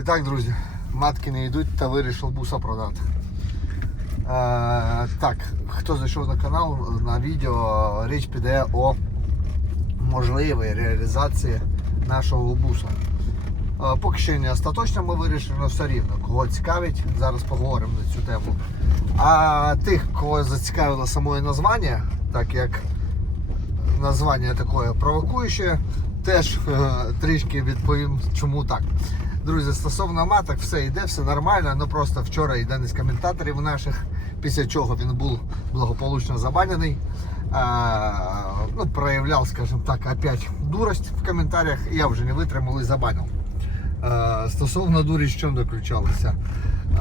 І так, друзі, матки не йдуть та вирішив буса продати. Е, так, хто зайшов на канал, на відео річ піде о можливій реалізації нашого буса. Е, поки ще не остаточно ми вирішили, але все рівно. Кого цікавить, зараз поговоримо на цю тему. А тих, кого зацікавило самое названня, так як названня таке провокуюче, теж е, трішки відповім, чому так. Друзі, стосовно маток, все йде, все нормально. Ну просто вчора один із коментаторів наших, після чого він був благополучно забанений, а, ну, проявляв, скажімо так, опять дурость в коментарях, і я вже не витримав і забанив. А, стосовно дурість, в чому заключалося?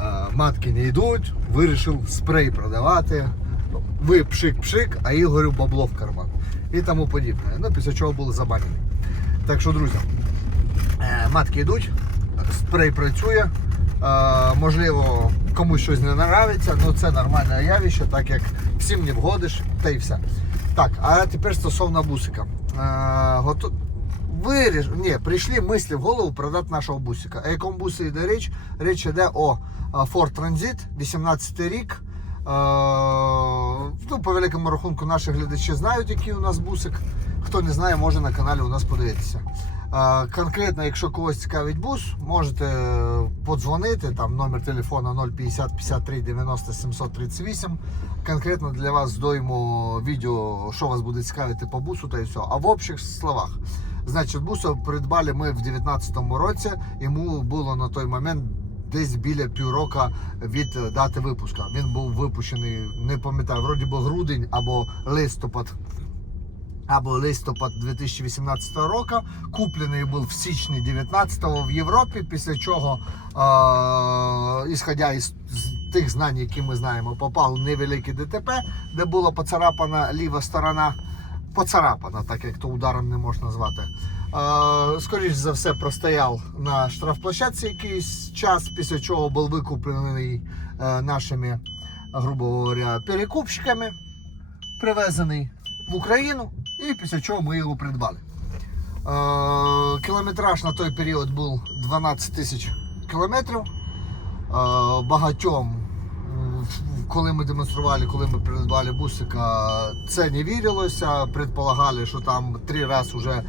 А, матки не йдуть, вирішив спрей продавати. Ви пшик-пшик, а Ігорю бабло в карман. І тому подібне. Ну, після чого були забанені. Так що, друзі, е, матки йдуть, спрей працює. Е, можливо, комусь щось не нравиться, але це нормальне явище, так як всім не вгодиш, та й все. Так, а тепер стосовно бусика. Е, гото... Виріш... Ні, прийшли мислі в голову продати нашого бусика. А якому бусі йде річ? Річ йде о е, Ford Transit, 18 рік. Е, ну, по великому рахунку наші глядачі знають, який у нас бусик. Хто не знає, може на каналі у нас подивитися. Е, Конкретно, якщо когось цікавить бус, можете подзвонити. Там номер телефону 050 53 90 738. Конкретно для вас здоймо відео, що вас буде цікавити по бусу та і все. А в общих словах, значить, буса придбали ми в 2019 році. Йому було на той момент десь біля півроку від дати випуска. Він був випущений, не пам'ятаю, вроді би грудень або листопад або листопад 2018 року. Куплений був в січні 19-го в Європі, після чого, е, ісходя із тих знань, які ми знаємо, попав в невелике ДТП, де була поцарапана ліва сторона. Поцарапана, так як то ударом не можна назвати. Е, скоріш за все, простояв на штрафплощадці якийсь час, після чого був викуплений е, нашими, грубо говоря, перекупщиками, привезений в Україну, і після чого ми його придбали. Е, кілометраж на той період був 12 тисяч кілометрів. Е, багатьом, коли ми демонстрували, коли ми придбали бусика, це не вірилося. Предполагали, що там три рази вже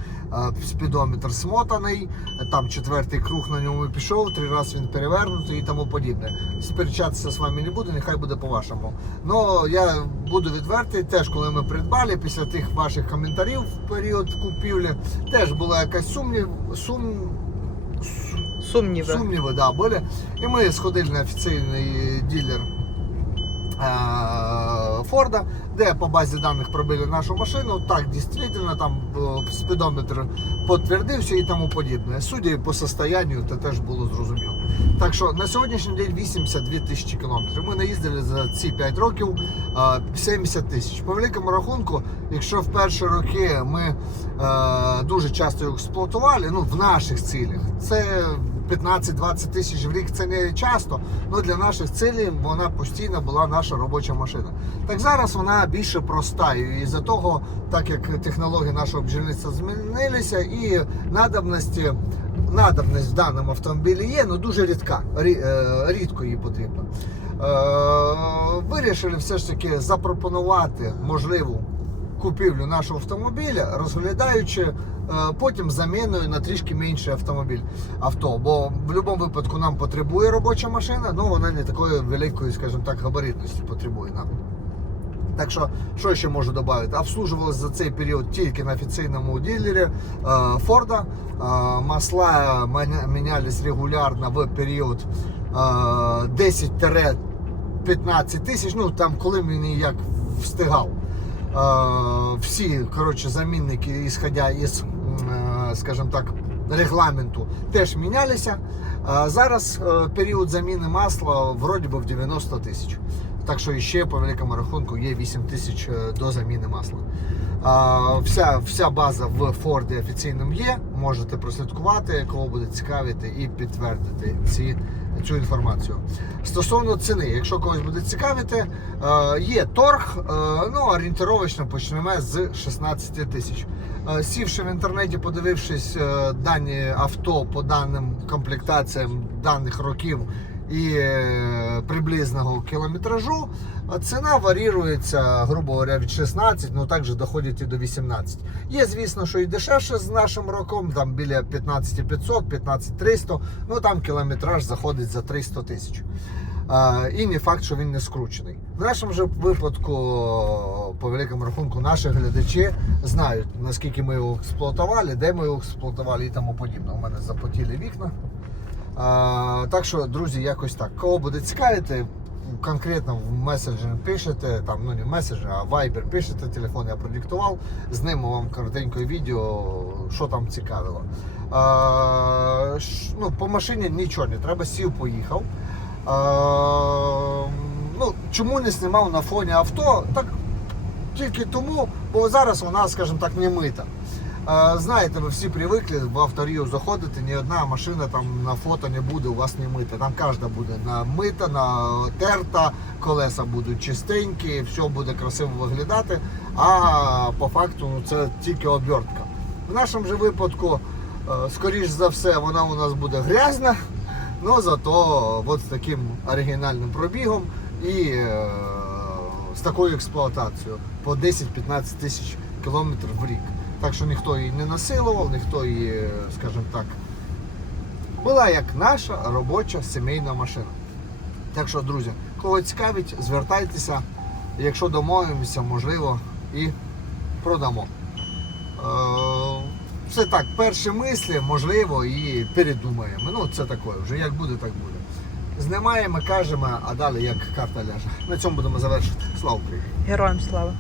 спідометр смотаний, там четвертий круг на ньому пішов, три рази він перевернутий і тому подібне. Сперечатися з вами не буду, нехай буде по-вашому. Ну я буду відвертий, теж коли ми придбали, після тих ваших коментарів в період купівлі, теж була якась сумнів, сум, Сумніви. Сумніви, да, були. І ми сходили на офіційний дилер е, Форда, де по базі даних пробили нашу машину. Так, дійсно, там е, спідометр підтвердився і тому подібне. Судді по состоянню, це теж було зрозуміло. Так що на сьогоднішній день 82 тисячі кілометрів. Ми наїздили за ці 5 років е, 70 тисяч. По великому рахунку, якщо в перші роки ми е, дуже часто експлуатували, ну в наших цілях, це 15-20 тисяч в рік це не часто, але для наших цілей вона постійно була наша робоча машина. Так зараз вона більше проста. І за того, так як технології нашого бджільництва змінилися, і надобності, надобність в даному автомобілі є, але дуже рідка, рі- е, рідко її потрібно. Е, Вирішили все ж таки запропонувати можливу купівлю нашого автомобіля, розглядаючи е, потім заміною на трішки менший автомобіль авто. Бо в будь-якому випадку нам потребує робоча машина, але вона не такої великої, скажімо так, габаритності потребує нам. Так що, що ще можу додати? Обслужувалось за цей період тільки на офіційному дилері е, Форда. Е, масла мінялись регулярно в період е, 10-15 тисяч. Ну там коли мені як встигав. Е, всі коротше, замінники, ісходя із, е, скажімо так, регламенту, теж мінялися. Е, Зараз період заміни масла вроді би в 90 тисяч. Так що ще по великому рахунку є 8 тисяч до заміни масла. Вся, вся база в Форді офіційному є. Можете прослідкувати, кого буде цікавити, і підтвердити ці, цю інформацію. Стосовно ціни, якщо когось буде цікавити, е, є торг, е, ну орієнтировочно почнемо з 16 тисяч. Е, Сівши в інтернеті, подивившись дані авто по даним комплектаціям даних років і е, приблизного кілометражу, ціна варірується, грубо говоря, від 16, ну також доходить і до 18. Є, звісно, що і дешевше з нашим роком, там біля 15500, 15300, ну там кілометраж заходить за 300 тисяч. І не факт, що він не скручений. В нашому же випадку, по великому рахунку, наші глядачі знають, наскільки ми його експлуатували, де ми його експлуатували і тому подібне. У мене запотіли вікна. А, так що, друзі, якось так. Кого буде цікавити, конкретно в меседжер пишете, там, ну не в меседжер, а Viber пишете, телефон я продиктував, зніму вам коротеньке відео, що там цікавило. А, ну, по машині нічого не треба, сів, поїхав. А, ну, чому не знімав на фоні авто? Так тільки тому, бо зараз вона, скажімо так, не мита. Знаєте, ви всі привикли в авторію заходити, ні одна машина там на фото не буде у вас не мита. Там кожна буде намита, натерта, колеса будуть чистенькі, все буде красиво виглядати. А по факту ну, це тільки обертка. В нашому же випадку, е, скоріш за все, вона у нас буде грязна, але зато от з таким оригінальним пробігом і е, з такою експлуатацією по 10-15 тисяч кілометрів в рік. Так що ніхто її не насилував, ніхто її, скажімо так, була як наша робоча сімейна машина. Так що, друзі, кого цікавить, звертайтеся. Якщо домовимося, можливо, і продамо. Е, Все так, перші мислі, можливо, і передумаємо. Ну, це таке вже, як буде, так буде. Знімаємо, кажемо, а далі як карта ляже. На цьому будемо завершити. Слава Україні! Героям слава.